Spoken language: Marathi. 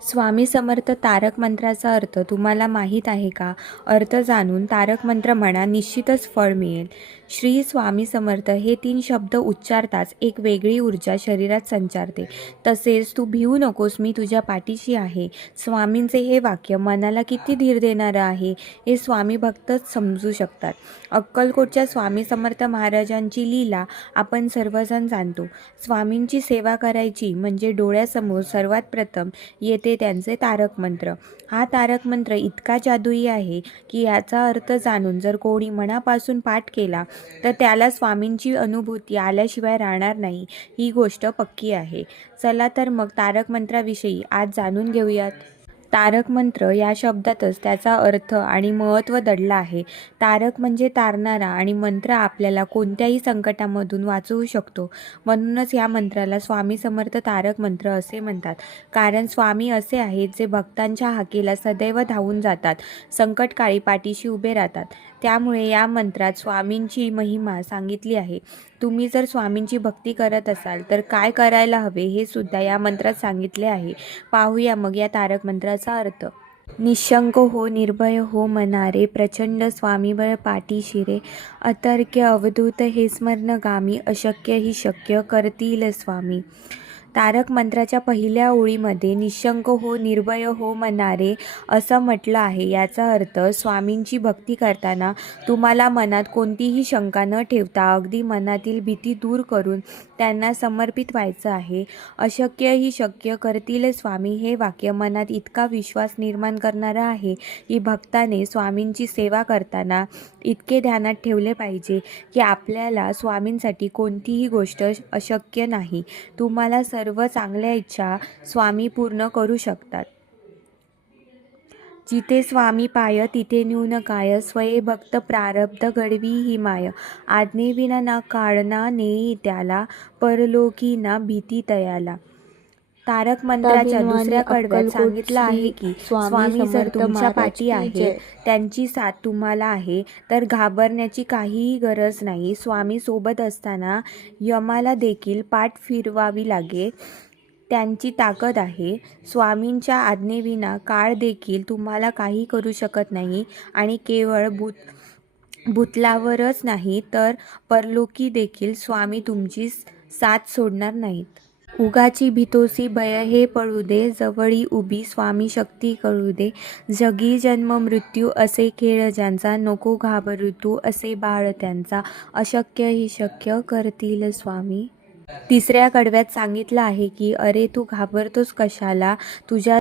स्वामी समर्थ तारक मंत्राचा अर्थ तुम्हाला माहीत आहे का? अर्थ जाणून तारक मंत्र म्हणा, निश्चितच फळ मिळेल. श्री स्वामी समर्थ हे 3 शब्द उच्चारताच एक वेगळी ऊर्जा शरीरात संचारते. तसेच तू भिवू नकोस, मी तुझ्या पाठीशी आहे. स्वामींचे हे वाक्य मनाला किती धीर देणारं आहे हे स्वामी भक्तच समजू शकतात. अक्कलकोटच्या स्वामी समर्थ महाराजांची लीला आपण सर्वजण जाणतो. स्वामींची सेवा करायची म्हणजे डोळ्यासमोर सर्वात प्रथम येते त्यांचे तारक मंत्र. हा तारक मंत्र इतका जादुई आहे की याचा अर्थ जाणून जर कोणी मनापासून पाठ केला तर त्याला स्वामींची अनुभूती आल्याशिवाय राहणार नाही, ही गोष्ट पक्की आहे. चला तर मग तारक मंत्राविषयी आज जाणून घेऊयात. तारक मंत्र या शब्दातच त्याचा अर्थ आणि महत्त्व दडलं आहे. तारक म्हणजे तारणारा आणि मंत्र आपल्याला कोणत्याही संकटामधून वाचवू शकतो. म्हणूनच या मंत्राला स्वामी समर्थ तारक मंत्र असे म्हणतात. कारण स्वामी असे आहेत जे भक्तांच्या हाकेला सदैव धावून जातात, संकटकाळी पाठीशी उभे राहतात. त्यामुळे या मंत्रात स्वामींची महिमा सांगितली आहे. तुम्ही जर स्वामींची भक्ती करत असाल तर काय करायला हवे हे सुद्धा या मंत्रात सांगितले आहे. पाहूया मग या तारक मंत्राचा अर्थ. निशंक हो, निर्भय हो मनारे, प्रचंड स्वामीबळ पाठीशी रे. अतर्क्य अवधूत हे स्मरणगामी, अशक्य ही शक्य करतील स्वामी. तारक मंत्राच्या पहिल्या ओळीमध्ये निशंक हो, निर्भय हो मनारे असं म्हटलं आहे. याचा अर्थ स्वामींची भक्ती करताना तुम्हाला मनात कोणतीही शंका न ठेवता अगदी मनातील भीती दूर करून त्यांना समर्पित व्हायचं आहे. अशक्य ही शक्य करतील स्वामी हे वाक्य मनात इतका विश्वास निर्माण करणारं आहे की भक्ताने स्वामींची सेवा करताना इतके ध्यानात ठेवले पाहिजे की आपल्याला स्वामींसाठी कोणतीही गोष्ट अशक्य नाही. तुम्हाला सर्व चांगल्या इच्छा स्वामी पूर्ण करू शकतात. जिथे स्वामी पाय तिथे न्यून काय, स्वये भक्त प्रारब्ध घडवी ही माय. आज्ञेविना ना काळना नेई त्याला, परलोकी ना भीती तयाला. तारक मंत्राच्या दुसऱ्या कडव्यात सांगितलं आहे की स्वामी जर तुमच्या पाठी आहे, त्यांची साथ तुम्हाला आहे, तर घाबरण्याची काहीही गरज नाही. स्वामी सोबत असताना यमाला देखील पाठ फिरवावी लागेल, त्यांची ताकद आहे. स्वामींच्या आज्ञेविना काळ देखील तुम्हाला काही करू शकत नाही आणि केवळ भूतलावरच नाही तर परलोकी देखील स्वामी तुमची साथ सोडणार नाहीत. उगाची भीतोसी भय हे पळू दे, जवळी उभी स्वामी शक्ती कळू दे. जगी जन्म मृत्यू असे खेळ ज्यांचा, नको घाबरू तू असे बाळ त्यांचा. अशक्य ही शक्य करतील स्वामी. तिसऱ्या कडव्यात सांगितलं आहे की अरे तू घाबरतोस कशाला, तुझ्या